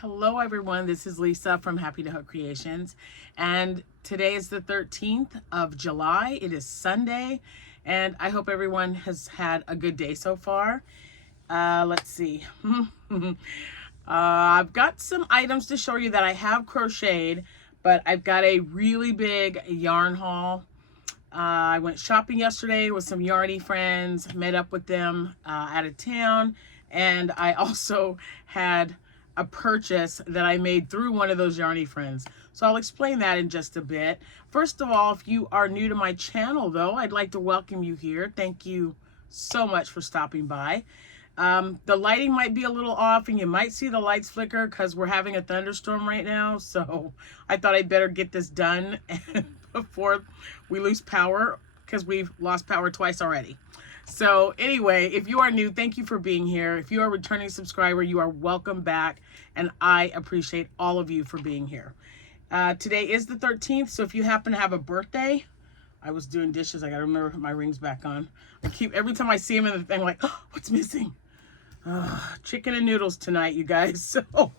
Hello everyone, this is Lisa from Happytohook Creations, and today is the 13th of July. It is Sunday, and I hope everyone has had a good day so far. Let's see. I've got some items to show you that I have crocheted, but I've got a really big yarn haul. I went shopping yesterday with some yarny friends, met up with them out of town, and I also had a purchase that I made through one of those yarny friends. So I'll explain that in just a bit. First of all, if you are new to my channel though, I'd like to welcome you here. Thank you so much for stopping by. The lighting might be a little off and you might see the lights flicker because we're having a thunderstorm right now. So I thought I'd better get this done before we lose power, because we've lost power twice already. So anyway, if you are new, thank you for being here. If you are a returning subscriber, you are welcome back, and I appreciate all of you for being here. Today is the 13th, so if you happen to have a birthday, I was doing dishes, I gotta remember to put my rings back on. Every time I see them in the thing, I'm like, oh, what's missing? Chicken and noodles tonight, you guys. So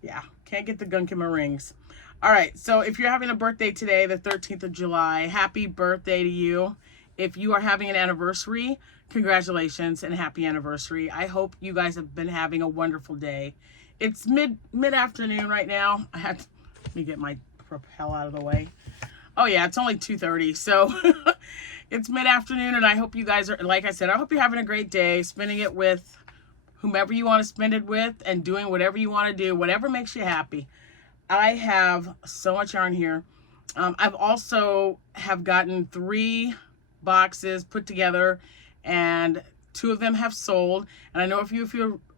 yeah, can't get the gunk in my rings. All right, so if you're having a birthday today, the 13th of July, happy birthday to you. If you are having an anniversary, congratulations and happy anniversary. I hope you guys have been having a wonderful day. It's mid-afternoon right now. Let me get my lapel out of the way. Oh yeah, it's only 2:30, so it's mid-afternoon, and I hope you guys are, like I said, I hope you're having a great day, spending it with whomever you want to spend it with, and doing whatever you want to do, whatever makes you happy. I have so much yarn here. I've also have gotten 3 boxes put together, and 2 of them have sold, and I know a few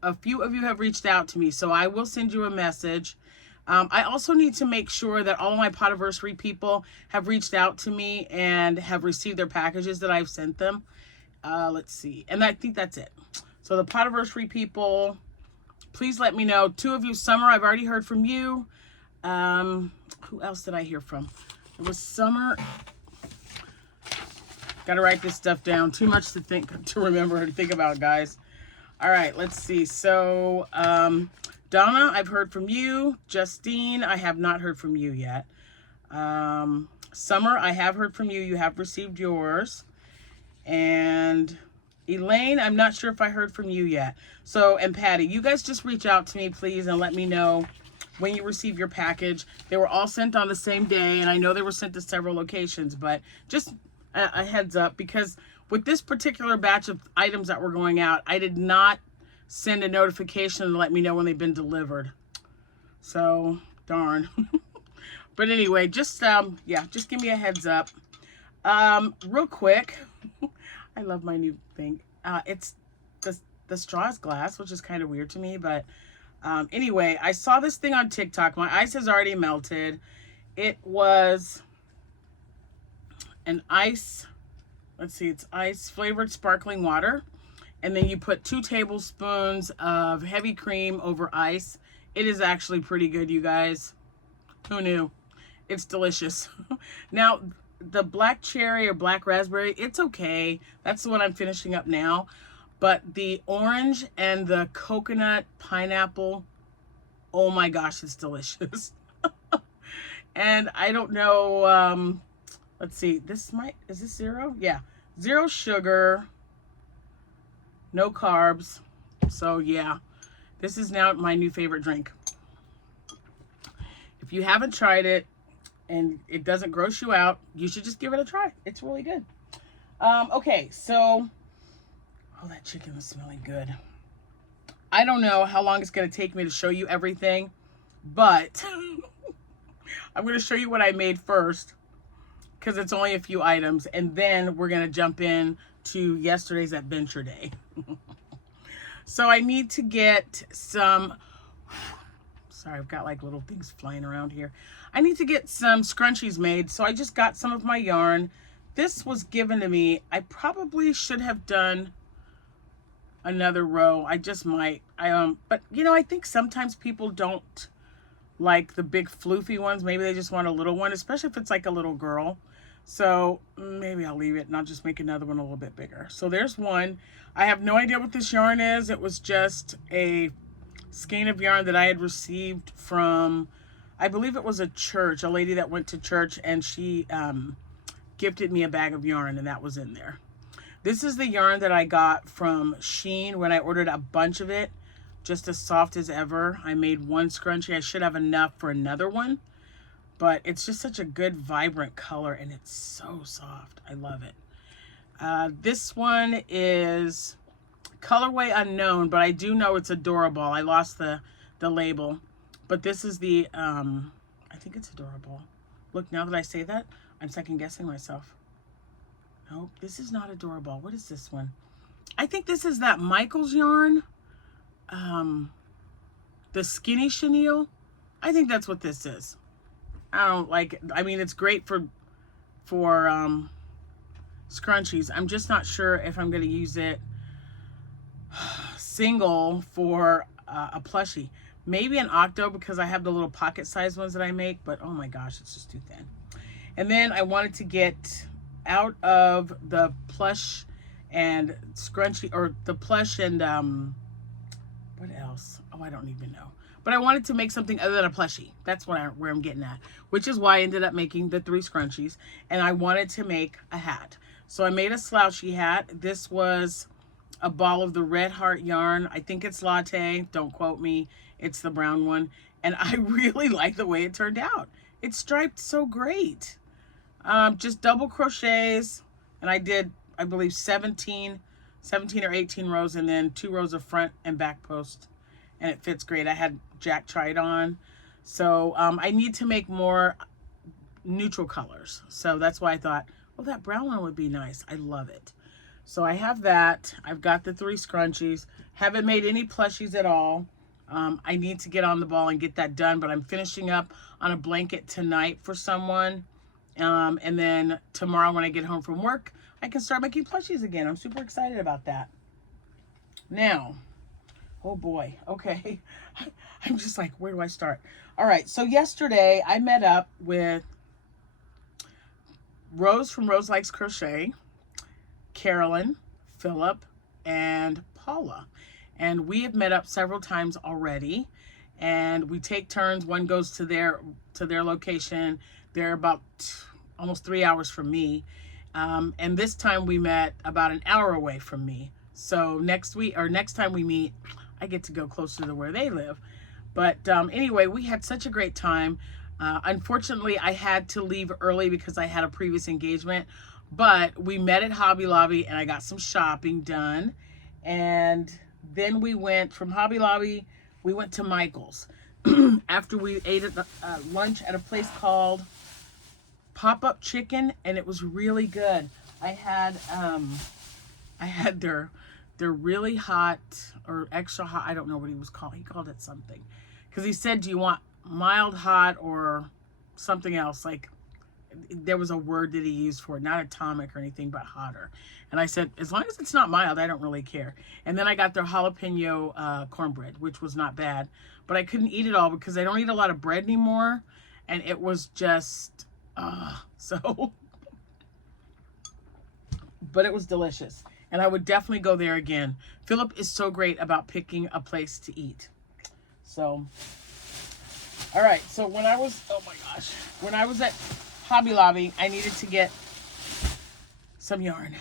of you have reached out to me, so I will send you a message. I also need to make sure that all of my Potiversary people have reached out to me and have received their packages that I've sent them. Let's see, and I think that's it. So the Potiversary people, please let me know. 2 of you, Summer, I've already heard from you. Who else did I hear from? It was Summer. Gotta write this stuff down. Too much to remember to think about, guys. All right, let's see. So, Donna, I've heard from you. Justine, I have not heard from you yet. Summer, I have heard from you. You have received yours. And Elaine, I'm not sure if I heard from you yet. So, and Patty, you guys just reach out to me, please, and let me know when you receive your package. They were all sent on the same day, and I know they were sent to several locations, but just a heads up, because with this particular batch of items that were going out, I did not send a notification to let me know when they've been delivered. So, darn. But anyway, just yeah, just give me a heads up. Real quick, I love my new thing. It's the straw is glass, which is kind of weird to me, but anyway, I saw this thing on TikTok. My ice has already melted. It was an ice, let's see, it's ice flavored sparkling water. And then you put 2 tablespoons of heavy cream over ice. It is actually pretty good, you guys. Who knew? It's delicious. Now, the black cherry or black raspberry, it's okay. That's the one I'm finishing up now. But the orange and the coconut pineapple, oh my gosh, it's delicious. And I don't know, let's see, is this 0? Yeah, 0 sugar, no carbs. So yeah, this is now my new favorite drink. If you haven't tried it and it doesn't gross you out, you should just give it a try. It's really good. Okay, so, oh, that chicken is smelling good. I don't know how long it's going to take me to show you everything, but I'm going to show you what I made first, because it's only a few items, and then we're going to jump in to yesterday's adventure day. So I need to get some, sorry, I've got like little things flying around here. I need to get some scrunchies made, so I just got some of my yarn. This was given to me. I probably should have done another row. I just might. But you know, I think sometimes people don't like the big floofy ones. Maybe they just want a little one, especially if it's like a little girl. So maybe I'll leave it and I'll just make another one a little bit bigger. So there's one. I have no idea what this yarn is. It was just a skein of yarn that I had received from, I believe it was a church, a lady that went to church, and she gifted me a bag of yarn, and that was in there. This is the yarn that I got from Shein when I ordered a bunch of it, just as soft as ever. I made one scrunchie. I should have enough for another one, but it's just such a good, vibrant color, and it's so soft. I love it. This one is colorway unknown, but I do know it's adorable. I lost the label, but this is the, I think it's adorable. Look, now that I say that, I'm second guessing myself. Nope, this is not adorable. What is this one? I think this is that Michael's yarn. The skinny chenille. I think that's what this is. I don't like it. I mean, it's great for scrunchies. I'm just not sure if I'm going to use it single for a plushie. Maybe an octo, because I have the little pocket size ones that I make, but oh my gosh, it's just too thin. And then I wanted to get out of the plush and scrunchie, or the plush and what else? Oh, I don't even know. But I wanted to make something other than a plushie. That's where I'm getting at, which is why I ended up making the 3 scrunchies. And I wanted to make a hat. So I made a slouchy hat. This was a ball of the red heart yarn. I think it's latte. Don't quote me. It's the brown one. And I really like the way it turned out. It's striped so great. Just double crochets. And I did, I believe, 17 or 18 rows, and then 2 rows of front and back post. And it fits great. I had Jack try it on. So I need to make more neutral colors. So that's why I thought, well, that brown one would be nice. I love it. So I have that. I've got the 3 scrunchies. Haven't made any plushies at all. I need to get on the ball and get that done, but I'm finishing up on a blanket tonight for someone. And then tomorrow when I get home from work, I can start making plushies again. I'm super excited about that. Now, oh boy, okay. I'm just like, where do I start? All right, so yesterday I met up with Rose from Rose Likes Crochet, Carolyn, Philip, and Paula. And we have met up several times already, and we take turns. One goes to their location. They're about almost 3 hours from me. And this time we met about an hour away from me. So next time we meet, I get to go closer to where they live. But anyway, we had such a great time. Unfortunately, I had to leave early because I had a previous engagement. But we met at Hobby Lobby, and I got some shopping done. And then we went from Hobby Lobby, we went to Michael's. After we ate at lunch at a place called Pop-Up Chicken, and it was really good. I had their really hot or extra hot, I don't know what he was called. He called it something. Because he said, do you want mild hot or something else? Like, there was a word that he used for it, not atomic or anything, but hotter. And I said, as long as it's not mild, I don't really care. And then I got their jalapeno cornbread, which was not bad. But I couldn't eat it all because I don't eat a lot of bread anymore. And it was just, so. But it was delicious. And I would definitely go there again. Philip is so great about picking a place to eat. So, all right. So when I was, oh my gosh, when I was at Hobby Lobby, I needed to get some yarn.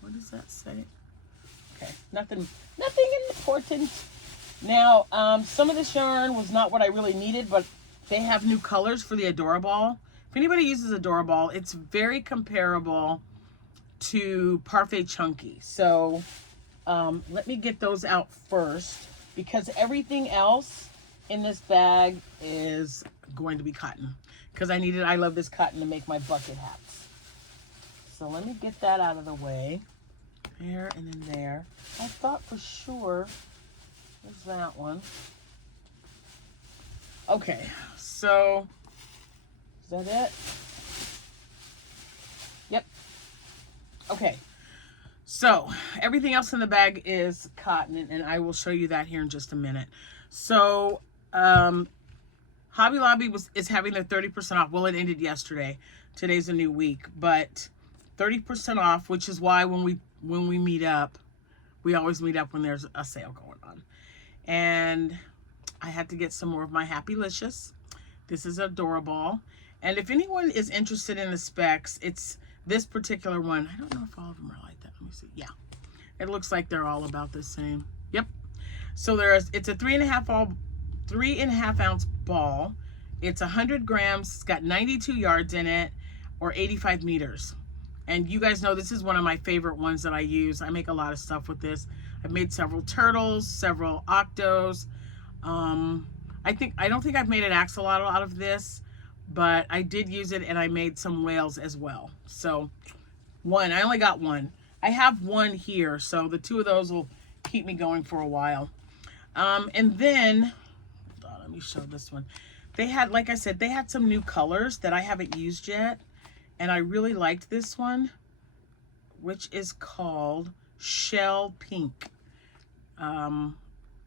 What does that say? Okay, nothing important. Now, some of this yarn was not what I really needed, but they have new colors for the Adorable. If anybody uses Adorable, it's very comparable to Parfait Chunky. So let me get those out first, because everything else in this bag is going to be cotton. Because I love this cotton to make my bucket hats. So let me get that out of the way. There and then there. I thought for sure there's that one. Okay, so is that it? Yep. Okay, so everything else in the bag is cotton, and I will show you that here in just a minute. So Hobby Lobby is having their 30% off. Well, it ended yesterday. Today's a new week, but 30% off, which is why when we meet up, we always meet up when there's a sale going on. And I had to get some more of my Happylicious. This is adorable. And if anyone is interested in the specs, it's this particular one. I don't know if all of them are like that. Let me see. Yeah, it looks like they're all about the same. Yep. So it's a 3.5 ounce ball. It's 100 grams. It's got 92 yards in it, or 85 meters. And you guys know this is one of my favorite ones that I use. I make a lot of stuff with this. I've made several turtles, several octos. I don't think I've made an axolotl out of this, but I did use it, and I made some whales as well. So I only got one. I have one here, so the two of those will keep me going for a while. And then, let me show this one. They had, like I said, they had some new colors that I haven't used yet, and I really liked this one, which is called Shell Pink.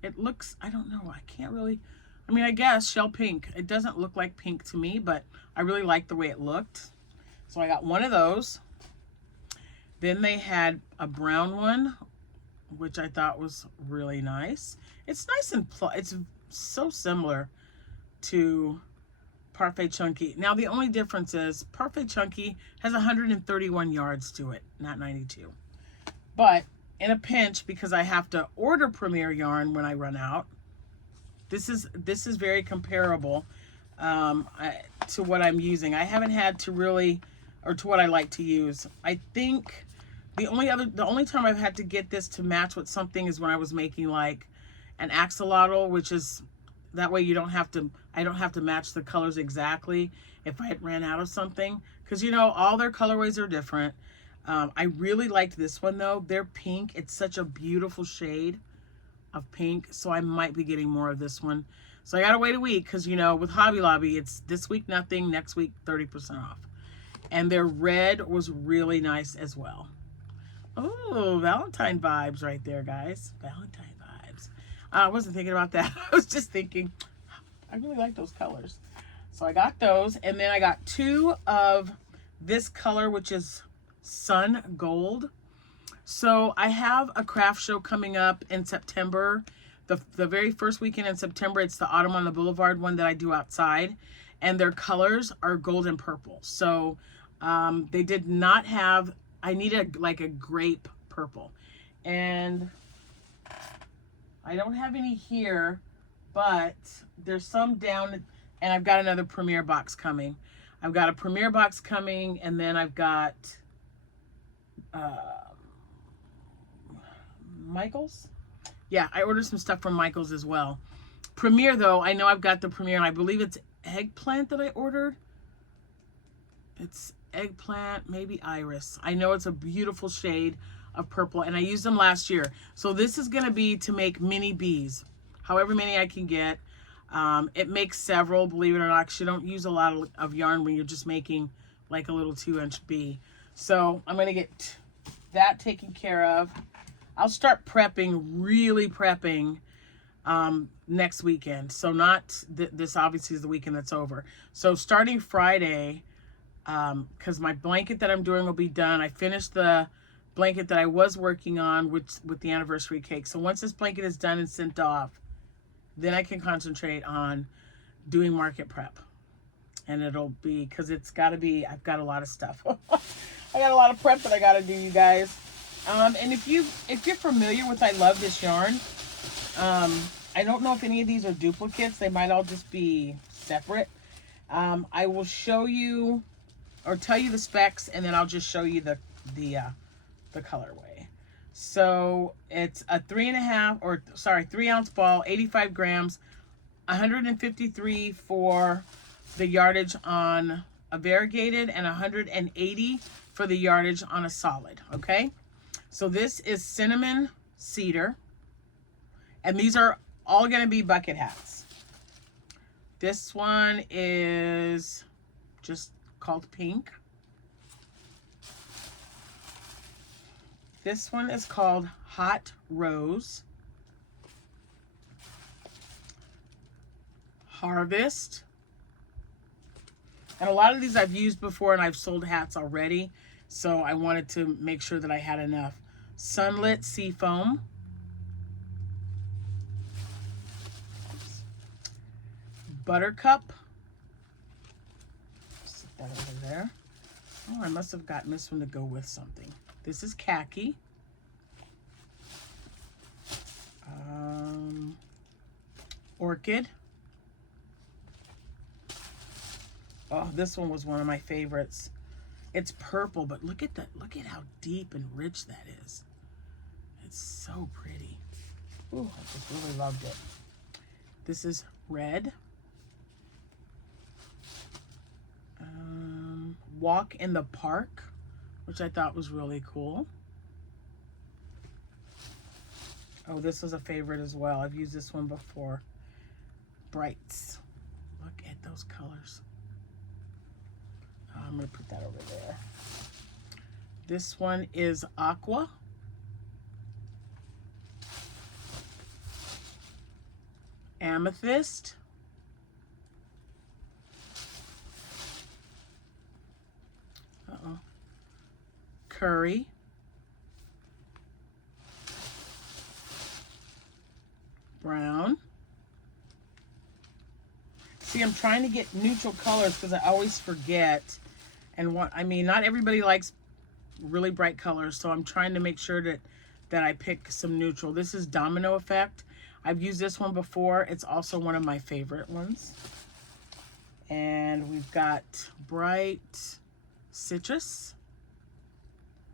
It looks, I don't know, I can't really, I mean, I guess shell pink. It doesn't look like pink to me, but I really like the way it looked. So I got one of those. Then they had a brown one, which I thought was really nice. It's nice and it's so similar to Parfait Chunky. Now the only difference is Parfait Chunky has 131 yards to it, not 92. But in a pinch, because I have to order Premier yarn when I run out, this is very comparable to what I'm using. I haven't had to really, or to what I like to use. I think the only time I've had to get this to match with something is when I was making like an axolotl, which is that way I don't have to match the colors exactly if I had ran out of something, because you know all their colorways are different. I really liked this one though. They're pink. It's such a beautiful shade of pink, so I might be getting more of this one. So I gotta wait a week, because you know with Hobby Lobby it's this week nothing, next week 30% off. And their red was really nice as well. Oh, Valentine vibes right there, guys. Valentine vibes. I wasn't thinking about that. I was just thinking I really like those colors. So I got those, and then I got two of this color, which is Sun Gold. So I have a craft show coming up in September. The very first weekend in September, it's the Autumn on the Boulevard one that I do outside. And their colors are gold and purple. So they did not have, I needed like a grape purple. And I don't have any here, but there's some down, and I've got another Premier box coming. I've got a Premier box coming, and then I've got Michaels. Yeah, I ordered some stuff from Michaels as well. Premier though, I know I've got the Premier, and I believe it's eggplant that I ordered. It's eggplant, maybe iris. I know it's a beautiful shade of purple, and I used them last year. So this is gonna be to make mini bees, however many I can get. It makes several, believe it or not, because you don't use a lot of yarn when you're just making like a little 2-inch bee. So I'm gonna get that taken care of. I'll start prepping, really prepping next weekend. So not this obviously is the weekend that's over. So starting Friday, because my blanket that I'm doing will be done. I finished the blanket that I was working on with the anniversary cake. So once this blanket is done and sent off, then I can concentrate on doing market prep. And it'll be, because it's got to be, I've got a lot of stuff. I got a lot of prep that I got to do, you guys. And if you're familiar with I Love This Yarn, I don't know if any of these are duplicates. They might all just be separate. I will show you or tell you the specs, and then I'll just show you the colorway. So it's a 3 ounce ball, 85 grams, 153 for the yardage on a variegated, and 180 for the yardage on a solid. Okay. So this is cinnamon cedar, and these are all going to be bucket hats. This one is just called pink. This one is called Hot Rose. Harvest. And a lot of these I've used before, and I've sold hats already, so I wanted to make sure that I had enough. Sunlit Seafoam. Buttercup. Set that over there. Oh, I must have gotten this one to go with something. This is Khaki. Orchid. Oh, this one was one of my favorites. It's purple, but look at that. Look at how deep and rich that is. It's so pretty. Ooh, I just really loved it. This is red. Walk in the Park, which I thought was really cool. Oh, this was a favorite as well. I've used this one before. Brights. Look at those colors. I'm going to put that over there. This one is Aqua. Amethyst. Curry. Brown. See, I'm trying to get neutral colors because I always forget. And not everybody likes really bright colors, so I'm trying to make sure that I pick some neutral. This is Domino Effect. I've used this one before. It's also one of my favorite ones. And we've got Bright Citrus,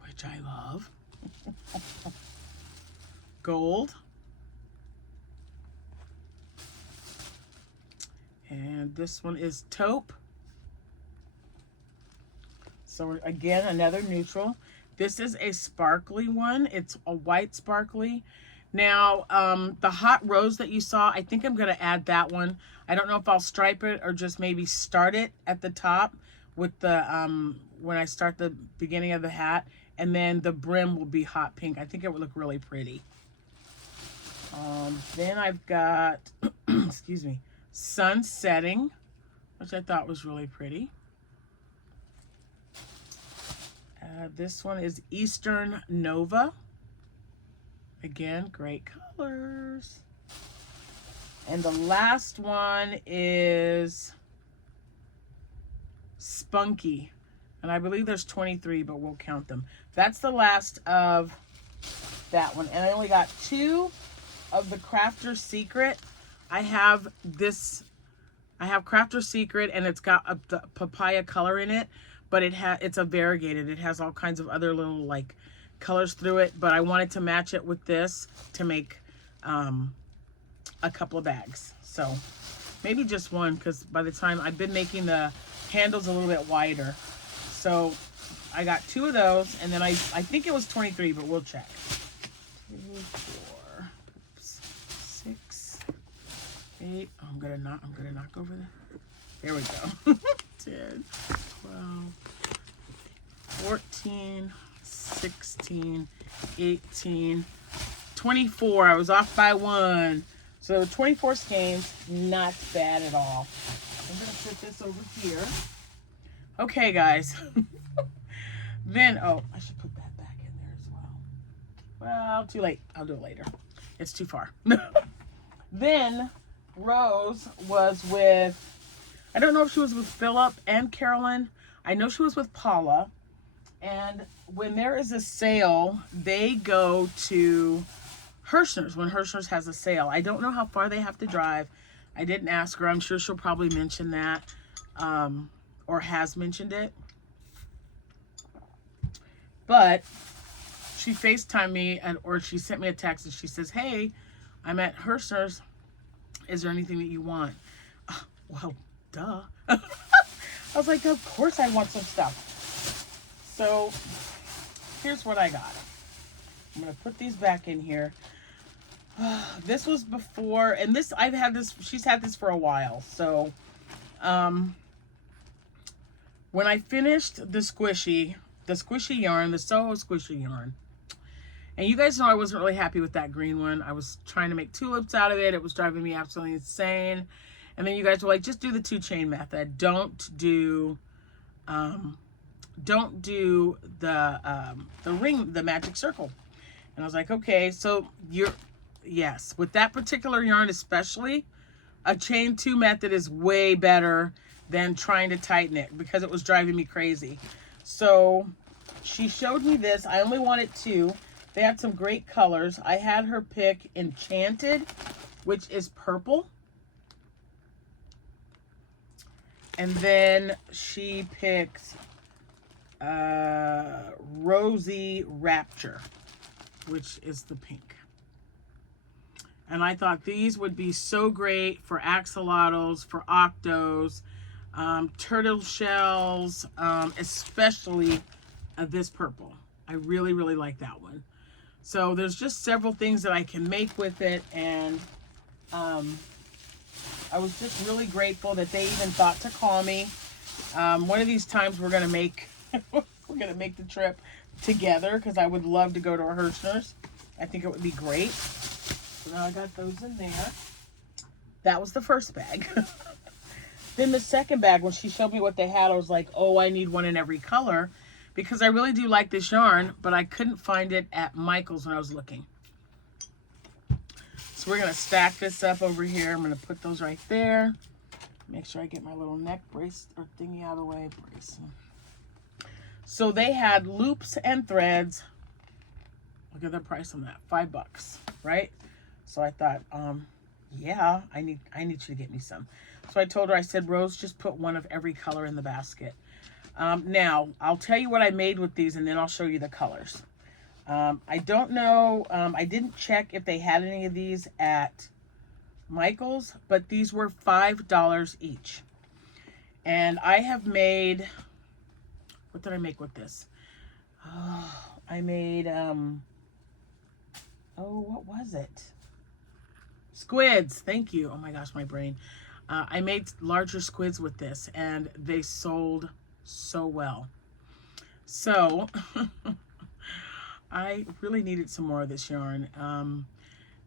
which I love. Gold. And this one is Taupe. So again, another neutral. This is a sparkly one. It's a white sparkly. Now, the hot rose that you saw, I think I'm going to add that one. I don't know if I'll stripe it or just maybe start it at the top with the, when I start the beginning of the hat. And then the brim will be hot pink. I think it would look really pretty. Then I've got, excuse me, Sun Setting, which I thought was really pretty. This one is Eastern Nova. Again, great colors. And the last one is Spunky. And I believe there's 23, but we'll count them. That's the last of that one. And I only got 2 of the Crafter's Secret. I have Crafter's Secret, and it's got the papaya color in it, but it's a variegated. It has all kinds of other little like colors through it, but I wanted to match it with this to make a couple of bags. So maybe just one, because by the time I've been making the handles a little bit wider. So I got 2 of those, and then I think it was 23, but we'll check. 2, 4, 6, 8. Oh, I'm gonna knock over there. There we go. 10, 12, 14, 16, 18, 24. I was off by 1. So 24 skeins, not bad at all. I'm gonna put this over here. Okay, guys. Then, oh, I should put that back in there as well. Well, too late. I'll do it later. It's too far. Then Rose was with, I don't know if she was with Philip and Carolyn. I know she was with Paula. And when there is a sale, they go to Hirschner's when Hirschner's has a sale. I don't know how far they have to drive. I didn't ask her. I'm sure she'll probably mention that, or has mentioned it. But she FaceTimed me, or she sent me a text, and she says, "Hey, I'm at Hirschner's. Is there anything that you want?" Well, duh. I was like, of course I want some stuff. So here's what I got. I'm going to put these back in here. This was before, and this, I've had this, she's had this for a while. So when I finished the squishy yarn, the Soho squishy yarn, and you guys know I wasn't really happy with that green one. I was trying to make tulips out of it. It was driving me absolutely insane. And then you guys were like, just do the 2-chain method. Don't do the ring, the magic circle. And I was like, okay, so yes, with that particular yarn especially, a chain 2 method is way better than trying to tighten it because it was driving me crazy. So she showed me this. I only wanted 2. They had some great colors. I had her pick Enchanted, which is purple. And then she picked Rosy Rapture, which is the pink. And I thought these would be so great for axolotls, for octos, turtle shells, especially this purple. I really, really like that one. So there's just several things that I can make with it. And I was just really grateful that they even thought to call me. One of these times we're going to make, we're going to make the trip together because I would love to go to Hirschner's. I think it would be great. So now I got those in there. That was the first bag. Then the second bag, when she showed me what they had, I was like, oh, I need one in every color because I really do like this yarn, but I couldn't find it at Michael's when I was looking. So we're going to stack this up over here. I'm going to put those right there. Make sure I get my little neck brace or thingy out of the way. Brace. So they had loops and threads. Look at the price on that. $5, right? So I thought, yeah, I need you to get me some. So I told her, I said, Rose, just put one of every color in the basket. Now, I'll tell you what I made with these, and then I'll show you the colors. I don't know. I didn't check if they had any of these at Michael's, but these were $5 each. And I have made, what did I make with this? Oh, I made, what was it? Squids. Thank you. Oh my gosh, my brain. I made larger squids with this, and they sold so well. So I really needed some more of this yarn.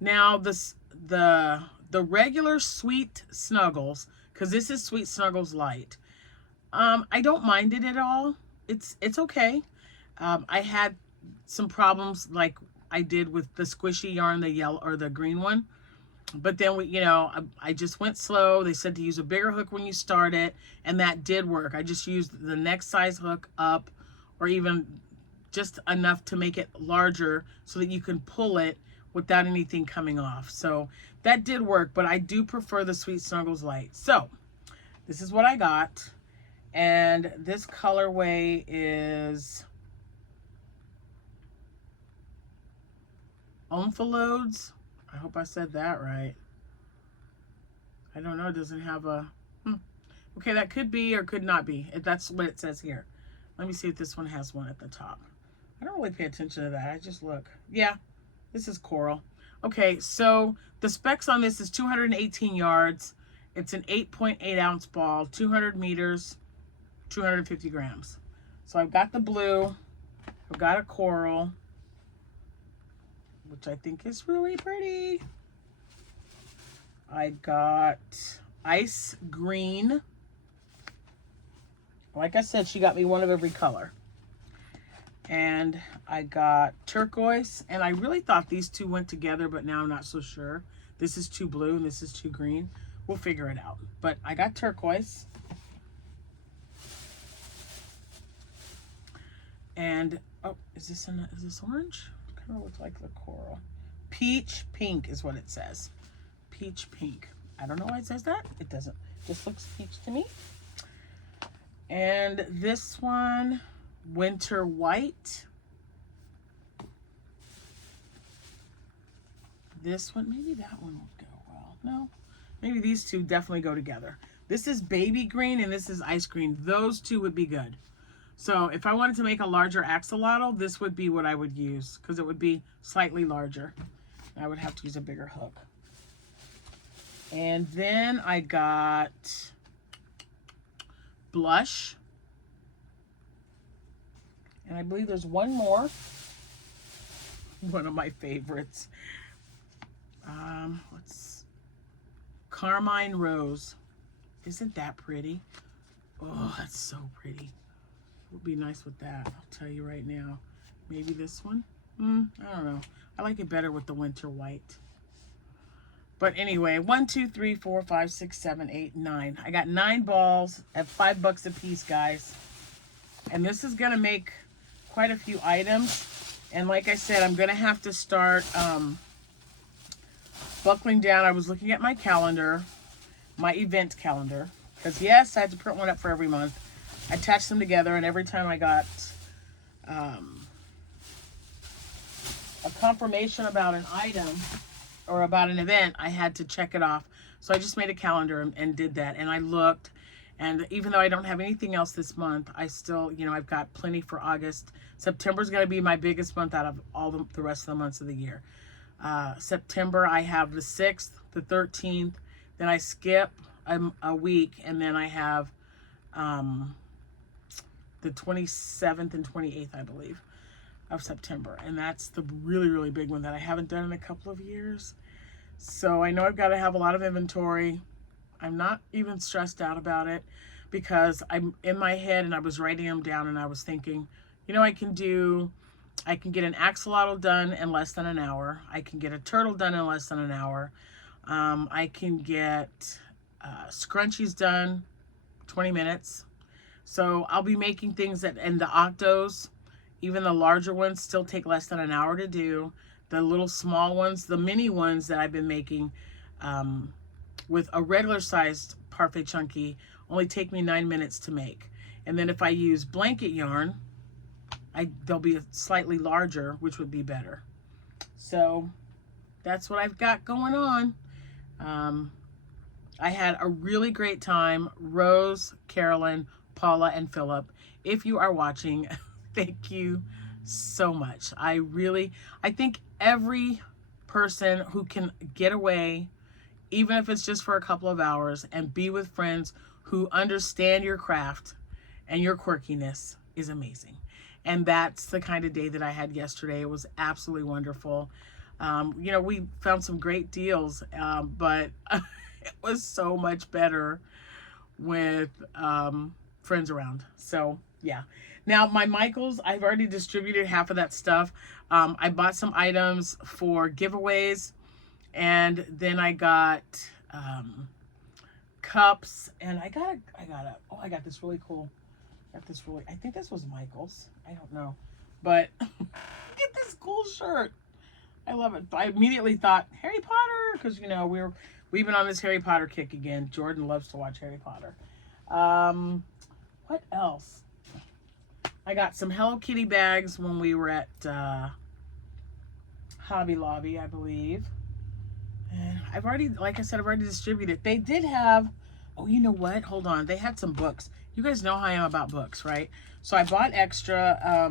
Now the regular Sweet Snuggles, because this is Sweet Snuggles Light. I don't mind it at all. It's okay. I had some problems like I did with the squishy yarn, the yellow or the green one. But then I just went slow. They said to use a bigger hook when you start it, and that did work. I just used the next size hook up, or even just enough to make it larger so that you can pull it without anything coming off. So that did work, but I do prefer the Sweet Snuggles Light. So this is what I got, and this colorway is Omphalodes. I hope I said that right. I don't know. It doesn't have a... Okay, that could be or could not be. That's what it says here. Let me see if this one has one at the top. I don't really pay attention to that. I just look. Yeah, this is coral. Okay, so the specs on this is 218 yards. It's an 8.8 ounce ball, 200 meters, 250 grams. So I've got the blue. I've got a coral, which I think is really pretty. I got ice green. Like I said, she got me one of every color. And I got turquoise. And I really thought these two went together, but now I'm not so sure. This is too blue and this is too green. We'll figure it out. But I got turquoise. And, oh, is this orange? Kind of looks like the coral. Peach pink is what it says. Peach pink. I don't know why it says that. It doesn't. Just looks peach to me. And this one, winter white. This one, maybe that one would go well. No, maybe these two definitely go together. This is baby green and this is ice green. Those two would be good. So if I wanted to make a larger axolotl, this would be what I would use because it would be slightly larger. I would have to use a bigger hook. And then I got blush. And I believe there's one more. One of my favorites. What's Carmine Rose. Isn't that pretty? Oh, that's so pretty. It would be nice with that. I'll tell you right now. Maybe this one? I don't know. I like it better with the winter white. But anyway, 1, 2, 3, 4, 5, 6, 7, 8, 9. I got 9 balls at $5 a piece, guys. And this is going to make quite a few items. And like I said, I'm going to have to start buckling down. I was looking at my calendar, my event calendar. Because yes, I had to print one up for every month. I attached them together, and every time I got a confirmation about an item or about an event, I had to check it off. So I just made a calendar and did that. And I looked, and even though I don't have anything else this month, I still, you know, I've got plenty for August. September's going to be my biggest month out of all the rest of the months of the year. September, I have the 6th, the 13th, then I skip a week, and then I have the 27th and 28th, I believe, of September. And that's the really, really big one that I haven't done in a couple of years. So I know I've got to have a lot of inventory. I'm not even stressed out about it because I'm in my head and I was writing them down and I was thinking, you know, I can get an axolotl done in less than an hour. I can get a turtle done in less than an hour. I can get scrunchies done 20 minutes. So I'll be making things that, and the octos, even the larger ones, still take less than an hour to do. The little small ones, the mini ones that I've been making with a regular sized parfait chunky only take me 9 minutes to make. And then if I use blanket yarn, they'll be slightly larger, which would be better. So that's what I've got going on. I had a really great time. Rose, Carolyn, Paula, and Philip, if you are watching, thank you so much. I think every person who can get away, even if it's just for a couple of hours, and be with friends who understand your craft and your quirkiness is amazing. And that's the kind of day that I had yesterday. It was absolutely wonderful. You know, we found some great deals, but it was so much better with friends around. So yeah. Now my Michaels, I've already distributed half of that stuff. I bought some items for giveaways, and then I got cups, and I got this really cool. I think this was Michael's. I don't know, but get this cool shirt. I love it. I immediately thought Harry Potter, because you know we've been on this Harry Potter kick again. Jordan loves to watch Harry Potter. What else? I got some Hello Kitty bags when we were at Hobby Lobby, I believe. And I've already, like I said, I've already distributed. They did have, oh, you know what? Hold on. They had some books. You guys know how I am about books, right? So I bought extra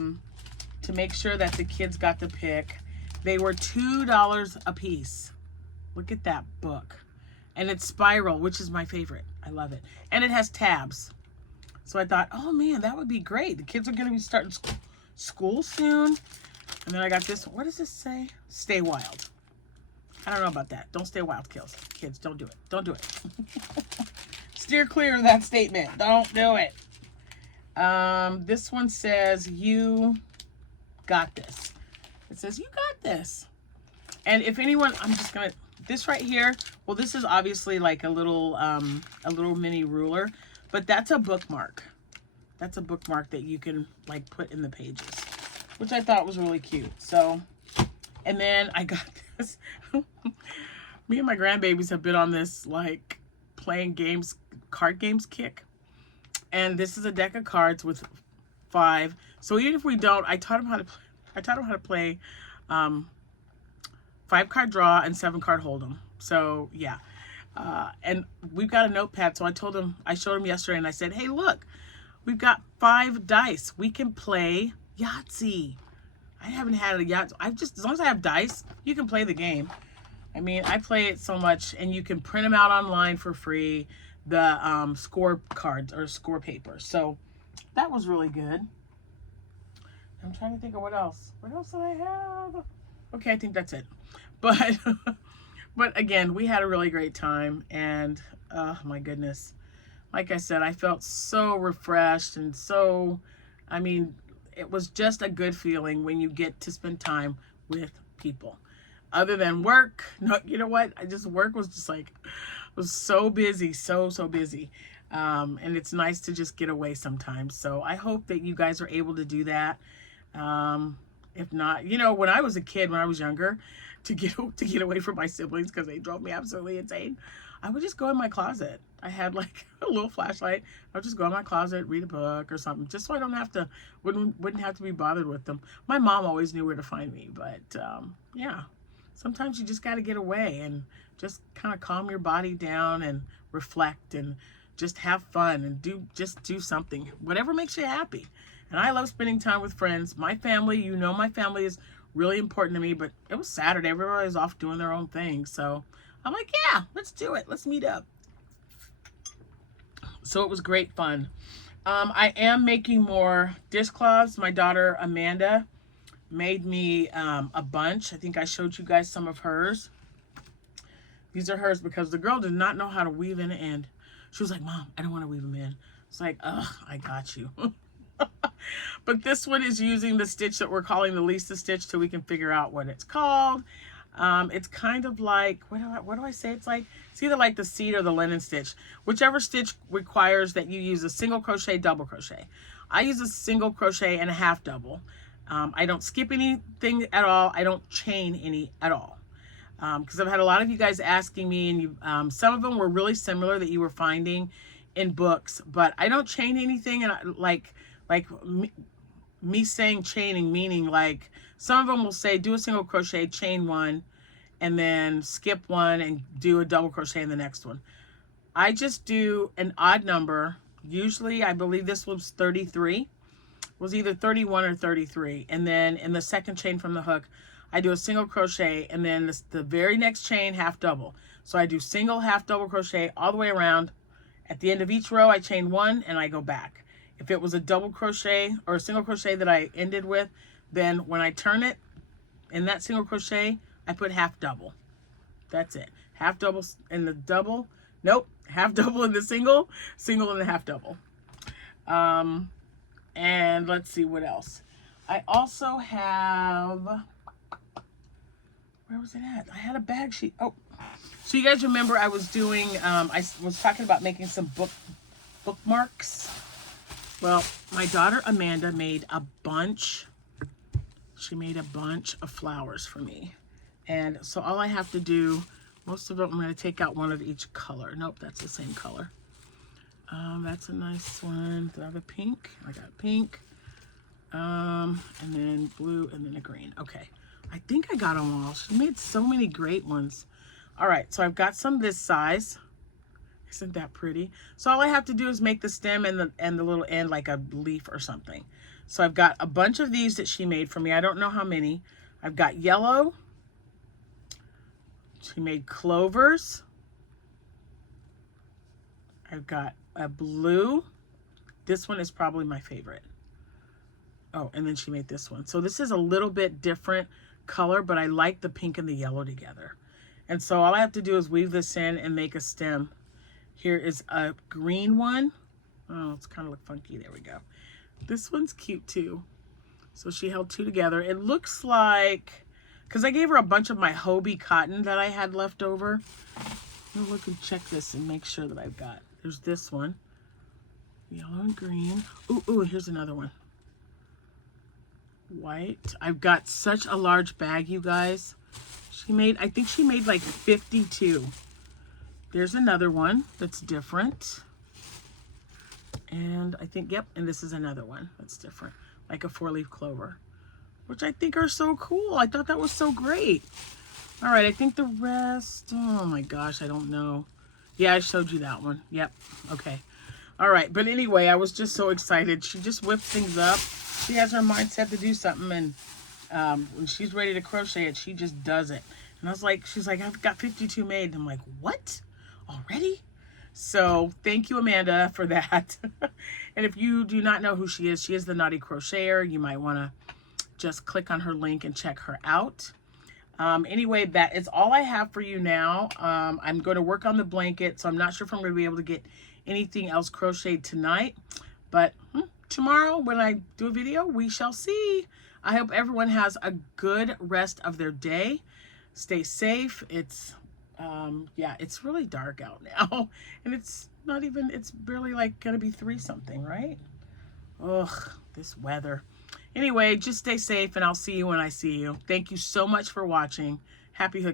to make sure that the kids got to pick. They were $2 a piece. Look at that book. And it's spiral, which is my favorite. I love it. And it has tabs. So I thought, oh man, that would be great. The kids are going to be starting school soon. And then I got this. What does this say? Stay wild. I don't know about that. Don't stay wild, kids. Don't do it. Don't do it. Steer clear of that statement. Don't do it. This one says, you got this. It says, you got this. And if anyone, I'm just going to, this right here, well, this is obviously like a little mini ruler, but that's a bookmark. That's a bookmark that you can like put in the pages, which I thought was really cute. So, and then I got this. Me and my grandbabies have been on this like playing games, card games kick. And this is a deck of cards with 5. So even if we don't, I taught them how to play 5-card draw and 7-card hold'em. So yeah. And we've got a notepad. So I showed them yesterday, and I said, hey, look, we've got 5 dice. We can play Yahtzee. I haven't had a Yahtzee. As long as I have dice, you can play the game. I mean, I play it so much, and you can print them out online for free, the score cards or score paper. So that was really good. I'm trying to think of what else. What else did I have? Okay, I think that's it. But but again, we had a really great time, and oh my goodness. Like I said, I felt so refreshed and so, I mean, it was just a good feeling when you get to spend time with people. other than work. No, you know what? Work was just like, was so busy, so busy. And it's nice to just get away sometimes. So I hope that you guys are able to do that. If not, you know, when I was a kid, when I was younger, to get away from my siblings because they drove me absolutely insane, I would just go in my closet. I had like a little flashlight. I would just go in my closet, read a book or something, just so I don't have to, wouldn't have to be bothered with them. My mom always knew where to find me, but yeah, sometimes you just got to get away and just kind of calm your body down and reflect and just have fun and do something, whatever makes you happy. And I love spending time with friends. My family, you know, my family is really important to me, but it was Saturday. Everybody was off doing their own thing. So I'm like, yeah, let's do it. Let's meet up. So it was great fun. I am making more dishcloths. My daughter, Amanda, made me a bunch. I think I showed you guys some of hers. These are hers because the girl did not know how to weave in the end. She was like, Mom, I don't want to weave them in. It's like, ugh, I got you. But this one is using the stitch that we're calling the Lisa stitch till we can figure out what it's called. It's kind of like, what do I say? It's either like the seed or the linen stitch. Whichever stitch requires that you use a single crochet, double crochet. I use a single crochet and a half double. I don't skip anything at all. I don't chain any at all. Because I've had a lot of you guys asking me, and you, some of them were really similar that you were finding in books, but I don't chain anything. And me saying chaining, meaning like some of them will say do a single crochet, chain one, and then skip one and do a double crochet in the next one. I just do an odd number. Usually, I believe this was 33. It was either 31 or 33. And then in the second chain from the hook, I do a single crochet, and then the very next chain, half double. So I do single, half double crochet all the way around. At the end of each row, I chain one and I go back. If it was a double crochet or a single crochet that I ended with, then when I turn it in that single crochet, I put half double. That's it. Half double in the double. Nope. Half double in the single, single in the half double. And let's see what else. I also have, where was it at? I had a bag sheet. Oh, so you guys remember I was doing, I was talking about making some bookmarks. Well, my daughter Amanda made a bunch. She made a bunch of flowers for me. And so all I have to do, most of them, I'm going to take out one of each color. Nope, that's the same color. That's a nice one. Do I have a pink? I got pink. And then blue and then a green. Okay. I think I got them all. She made so many great ones. All right. So I've got some this size. Isn't that pretty? So all I have to do is make the stem and the little end like a leaf or something. So I've got a bunch of these that she made for me. I don't know how many. I've got yellow. She made clovers. I've got a blue. This one is probably my favorite. Oh, and then she made this one. So this is a little bit different color, but I like the pink and the yellow together. And so all I have to do is weave this in and make a stem. Here is a green one. Oh, it's kind of look funky. There we go. This one's cute too. So she held two together. It looks like, because I gave her a bunch of my Hobie cotton that I had left over. I'll look and check this and make sure that I've got. There's this one. Yellow and green. Ooh, here's another one. White. I've got such a large bag, you guys. I think she made like 52. There's another one that's different. And I think, yep, and this is another one that's different. Like a 4-leaf clover, which I think are so cool. I thought that was so great. All right, I think the rest, oh my gosh, I don't know. Yeah, I showed you that one. Yep, okay. All right, but anyway, I was just so excited. She just whips things up. She has her mind set to do something, and when she's ready to crochet it, she just does it. And I was like, she's like, I've got 52 made. And I'm like, what? Already? So thank you, Amanda, for that. And if you do not know who she is the Naughty Crocheter. You might want to just click on her link and check her out. Anyway, that is all I have for you now. I'm going to work on the blanket, so I'm not sure if I'm going to be able to get anything else crocheted tonight. But tomorrow when I do a video, we shall see. I hope everyone has a good rest of their day. Stay safe. It's, yeah, it's really dark out now. And it's not even, it's barely like going to be 3 something, right? Ugh, this weather. Anyway, just stay safe and I'll see you when I see you. Thank you so much for watching. Happy Hook.